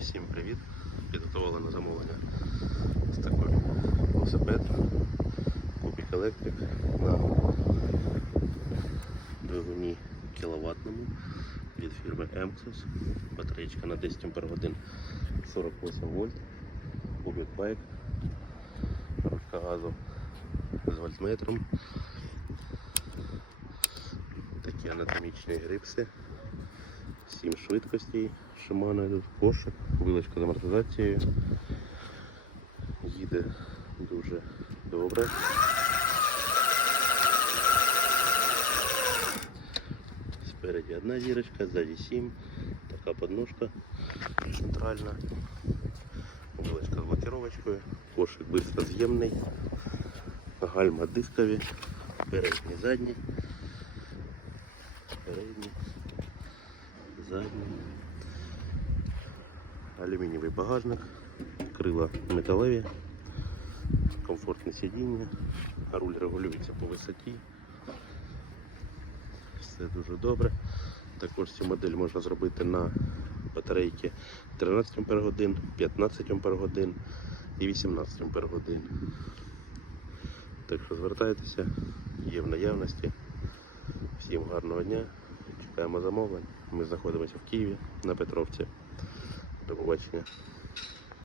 Всім привіт! Підготували на замовлення ось такий велосипед Кубік Електрик на двигуні кіловатному від фірми Emxus. Батареєчка на 10 Ах 48 вольт. Кубік байк. Ручка газу з вольтметром. Такі анатомічні грипси. 7 швидкостей Shimano йдуть, кошик, вилочка з амортизацією. Їде дуже добре. Спереді одна зірочка, ззаді 7, така подножка центральна. Вилочка з блокировочкою, кошик швидко з'ємний, гальма дискові, передні, задні, передні, задні. Алюмінієвий багажник, крила металеві, комфортне сидіння, руль регулюється по висоті. Все дуже добре. Також цю модель можна зробити на батарейки 13 Ах, 15 Ах і 18 Ах. Так що звертайтеся, є в наявності. Всім гарного дня. Чекаємо замовлень. Ми знаходимося в Києві на Петровці. До побачення.